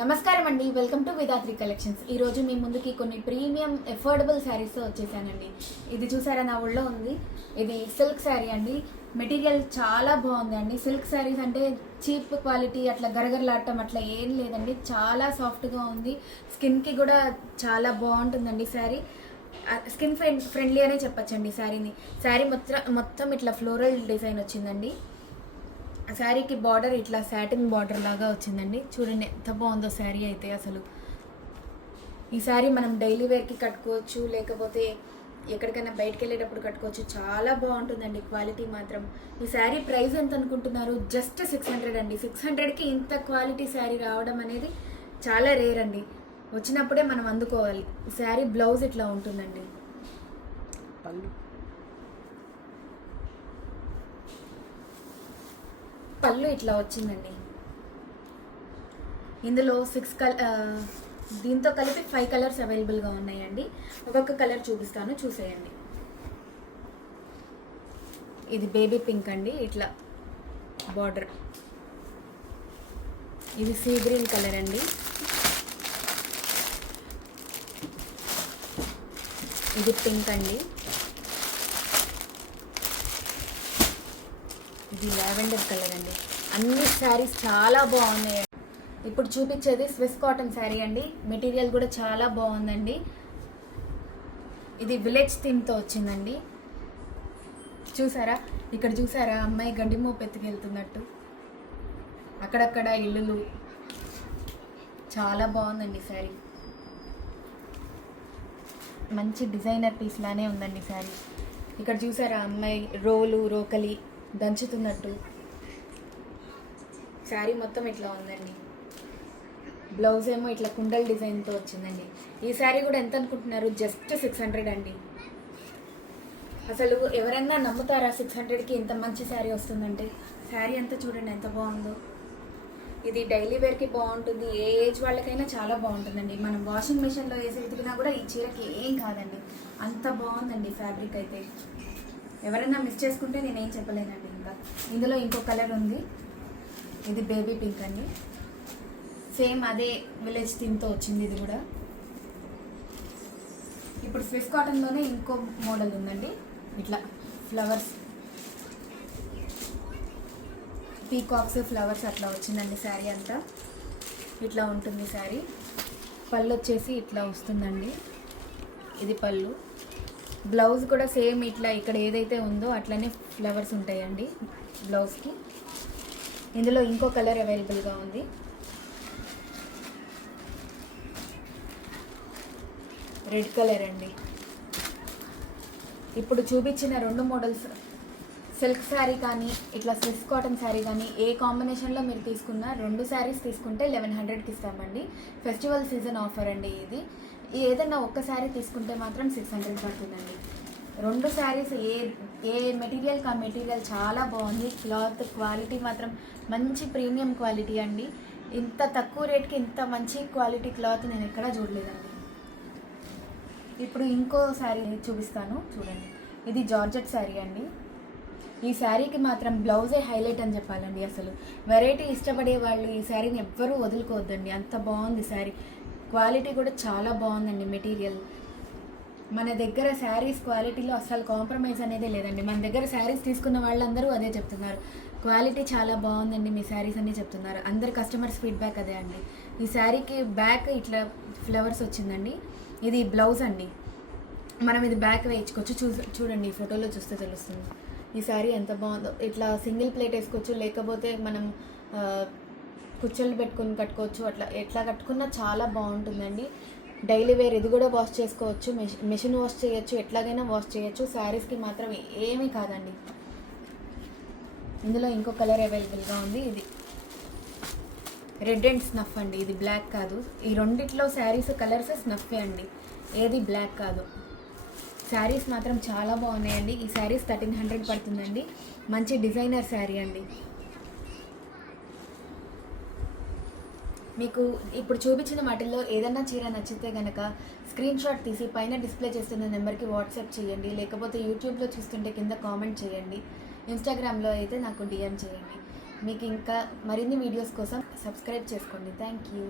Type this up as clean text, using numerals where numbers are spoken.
నమస్కారం అండి, welcome to వేదాత్రి collections. ఈరోజు మీ ముందుకి కొన్ని ప్రీమియం ఎఫోర్డబుల్ శారీస్తో వచ్చేసానండి. ఇది చూసారా, నా ఊళ్ళో ఉంది. ఇది సిల్క్ శారీ అండి. మెటీరియల్ చాలా బాగుందండి. సిల్క్ శారీస్ అంటే చీప్ క్వాలిటీ అట్లా గరగరలాడటం అట్లా ఏం లేదండి. చాలా సాఫ్ట్గా ఉంది. స్కిన్కి కూడా చాలా బాగుంటుందండి శారీ. స్కిన్ ఫ్రెండ్లీ అనే చెప్పచ్చండి శారీని. శారీ మొత్తం ఇట్లా ఫ్లోరల్ డిజైన్ వచ్చిందండి. శారీకి బార్డర్ ఇట్లా సాటిన్ బార్డర్ లాగా వచ్చిందండి. చూడండి ఎంత బాగుందో శారీ అయితే. అసలు ఈ శారీ మనం డైలీ వేర్కి కట్టుకోవచ్చు, లేకపోతే ఎక్కడికైనా బయటకు వెళ్ళేటప్పుడు కట్టుకోవచ్చు. చాలా బాగుంటుందండి క్వాలిటీ మాత్రం. ఈ శారీ ప్రైస్ ఎంత అనుకుంటున్నారు? జస్ట్ 600 అండి. 600కి ఇంత క్వాలిటీ శారీ రావడం అనేది చాలా రేర్ అండి. వచ్చినప్పుడే మనం అందుకోవాలి. ఈ శారీ బ్లౌజ్ ఇట్లా ఉంటుందండి. పళ్ళు ఇట్లా వచ్చిందండి. ఇందులో దీంతో కలిపి 5 కలర్స్ అవైలబుల్గా ఉన్నాయండి. ఒక్కొక్క కలర్ చూపిస్తాను, చూసేయండి. ఇది బేబీ పింక్ అండి, ఇట్లా బార్డర్. ఇది సీ గ్రీన్ కలర్ అండి. ఇది పింక్ అండి. ఇది లావెండర్ కలర్ అండి. అన్ని శారీస్ చాలా బాగున్నాయి. ఇప్పుడు చూపించేది స్విస్ కాటన్ శారీ అండి. మెటీరియల్ కూడా చాలా బాగుందండి. ఇది విలేజ్ థీమ్తో వచ్చిందండి. చూసారా, ఇక్కడ చూసారా అమ్మాయి గడ్డి మోపు ఎత్తుకెళ్తున్నట్టు. అక్కడక్కడ ఇల్లులు. చాలా బాగుందండి శారీ. మంచి డిజైనర్ పీస్ లానే ఉందండి శారీ. ఇక్కడ చూసారా అమ్మాయి రోకలి దంచుతున్నట్టు. శారీ మొత్తం ఇట్లా ఉందండి. బ్లౌజ్ ఏమో ఇట్లా కుండల్ డిజైన్తో వచ్చిందండి. ఈ శారీ కూడా ఎంత అనుకుంటున్నారు? జస్ట్ 600 అండి. అసలు ఎవరైనా నమ్ముతారా 600కి ఇంత మంచి శారీ వస్తుందంటే? శారీ అంతా చూడండి ఎంత బాగుందో. ఇది డైలీ వేర్కి బాగుంటుంది. ఏ ఏజ్ వాళ్ళకైనా చాలా బాగుంటుందండి. మనం వాషింగ్ మిషన్లో వేసి ఉతికినా కూడా ఈ చీరకి ఏం కాదండి. అంత బాగుందండి ఫ్యాబ్రిక్ అయితే. ఎవరైనా మిస్ చేసుకుంటే నేనేం చెప్పలేనండి. ఇంకా ఇందులో ఇంకో కలర్ ఉంది. ఇది బేబీ పింక్ అండి. సేమ్ అదే విలేజ్ థీమ్తో వచ్చింది ఇది కూడా. ఇప్పుడు స్విస్ కాటన్లోనే ఇంకో మోడల్ ఉందండి. ఇట్లా ఫ్లవర్స్, పీకాక్స్, ఫ్లవర్స్ అట్లా వచ్చిందండి. శారీ అంతా ఇట్లా ఉంటుంది శారీ. పళ్ళు వచ్చేసి ఇట్లా వస్తుందండి. ఇది పళ్ళు. బ్లౌజ్ కూడా సేమ్ ఇట్లా ఇక్కడ ఏదైతే ఉందో అట్లనే ఫ్లవర్స్ ఉంటాయండి బ్లౌజ్కి. ఇందులో ఇంకో కలర్ అవైలబుల్గా ఉంది. రెడ్ కలర్ అండి. ఇప్పుడు చూపించిన 2 మోడల్స్ సిల్క్ శారీ కానీ ఇట్లా స్విస్ కాటన్ శారీ కానీ ఏ కాంబినేషన్లో మీరు తీసుకున్నా 2 శారీస్ తీసుకుంటే 1100కి ఇస్తామండి. ఫెస్టివల్ సీజన్ ఆఫర్ అండి ఇది. ఏదన్నా ఒక్క శారీ తీసుకుంటే మాత్రం 600 పడుతుందండి. 2 శారీస్ ఏ మెటీరియల్ కా మెటీరియల్ చాలా బాగుంది. క్లాత్ క్వాలిటీ మాత్రం మంచి ప్రీమియం క్వాలిటీ అండి. ఇంత తక్కువ రేట్కి ఇంత మంచి క్వాలిటీ క్లాత్ నేను ఎక్కడా చూడలేదండి. ఇప్పుడు ఇంకో శారీ చూపిస్తాను, చూడండి. ఇది జార్జెట్ శారీ అండి. ఈ శారీకి మాత్రం బ్లౌజే హైలైట్ అని చెప్పాలండి. అసలు వెరైటీ ఇష్టపడే వాళ్ళు ఈ శారీని ఎవ్వరూ వదులుకోవద్దండి. అంత బాగుంది శారీ. క్వాలిటీ కూడా చాలా బాగుందండి. మెటీరియల్ మన దగ్గర శారీస్ క్వాలిటీలో అసలు కాంప్రమైజ్ అనేది లేదండి. మన దగ్గర శారీస్ తీసుకున్న వాళ్ళందరూ అదే చెప్తున్నారు, క్వాలిటీ చాలా బాగుందండి మీ శారీస్ అని చెప్తున్నారు. అందరు కస్టమర్స్ ఫీడ్బ్యాక్ అదే అండి. ఈ శారీకి బ్యాక్ ఇట్లా ఫ్లవర్స్ వచ్చిందండి. ఇది బ్లౌజ్ అండి. మనం ఇది బ్యాక్ వేయించుకోవచ్చు. చూడండి, ఈ ఫోటోలో చూస్తే తెలుస్తుంది ఈ శారీ ఎంత బాగుందో. ఇట్లా సింగిల్ ప్లేట్ వేసుకోవచ్చు, లేకపోతే మనం కుచ్చళ్ళు పెట్టుకొని కట్టుకోవచ్చు. ఎట్లా కట్టుకున్నా చాలా బాగుంటుందండి. డైలీ వేర్ ఇది కూడా వాష్ చేసుకోవచ్చు, మెషిన్ వాష్ చేయొచ్చు, ఎట్లాగైనా వాష్ చేయొచ్చు. శారీస్కి మాత్రం ఏమీ కాదండి. ఇందులో ఇంకో కలర్ అవైలబుల్గా ఉంది. ఇది రెడ్ అండ్ స్నఫ్ అండి. ఇది బ్లాక్ కాదు. ఈ రెండిట్లో శారీస్ కలర్స్ స్నఫే అండి, ఏది బ్లాక్ కాదు. శారీస్ మాత్రం చాలా బాగున్నాయండి. ఈ శారీస్ 1300 పడుతుందండి. మంచి డిజైనర్ శారీ అండి. మీకు ఇప్పుడు చూపించిన వాటిల్లో ఏదన్నా చీర నచ్చితే కనుక స్క్రీన్ షాట్ తీసి పైన డిస్ప్లే చేస్తున్న నెంబర్కి వాట్సాప్ చేయండి, లేకపోతే యూట్యూబ్లో చూస్తుంటే కింద కామెంట్ చేయండి, ఇన్స్టాగ్రామ్లో అయితే నాకు DM చేయండి. మీకు ఇంకా మరిన్ని వీడియోస్ కోసం సబ్స్క్రైబ్ చేసుకోండి. Thank you.